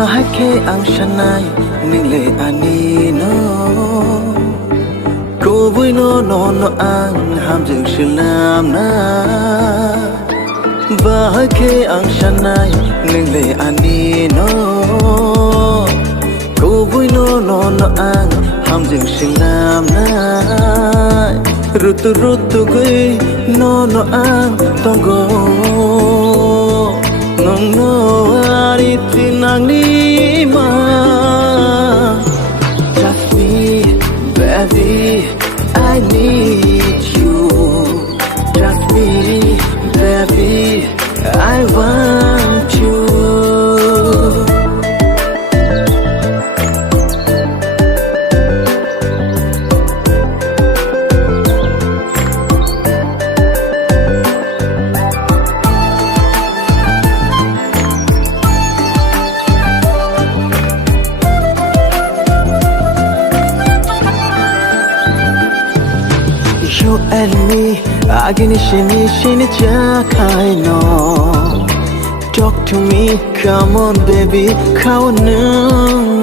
bahake ang shanai nile anino Kobui no ang hamjung shilam na bahake ang shanai nile anino Kobui no ang hamjung shilam na Rutu gui no ang tongo No ari tinang ni ma Trust me, baby, I need you Trust me, baby, I want you You and me, agini shini jakai no Talk to me, come on baby, come on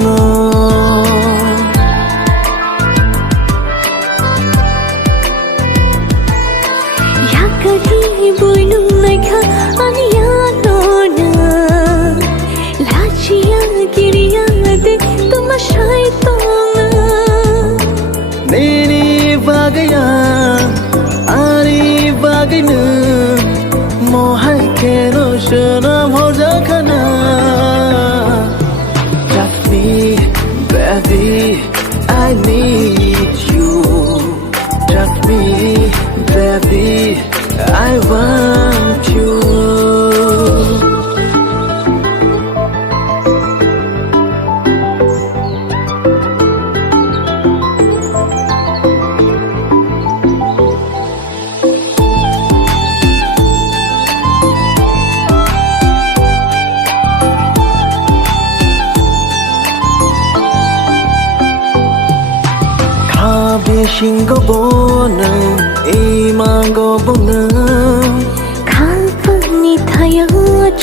Yakagi buinung naikha aniya no na Lachiya kiriya de tumashai tona Nini bagaya Ari bagina Mohai keno shanam ho jakana Trust me, baby, I need you Trust me, baby, I want you Shingo bona, imango bona Kalpani thaya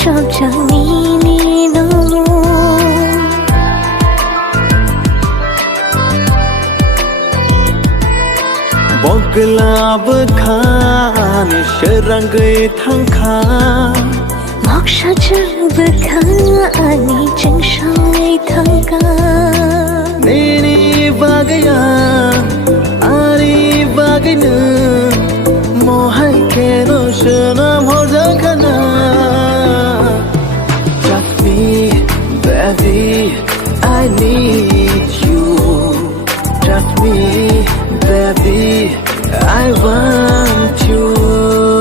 chapchani ni no Boglab khan sharangai thangkha Moksha jab kha ani changshai thangka Nini bagaya Ari bagina Mohai keno shanam ho jakana Trust me, baby, I need you Trust me, baby, I want you